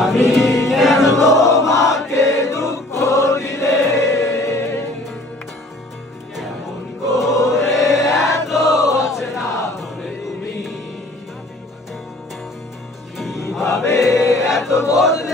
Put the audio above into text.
আমি কেন তোমাকে দুঃখ দিলে, কেমন করে এত অচেনা হলে তুমি, কিভাবে এত বদলে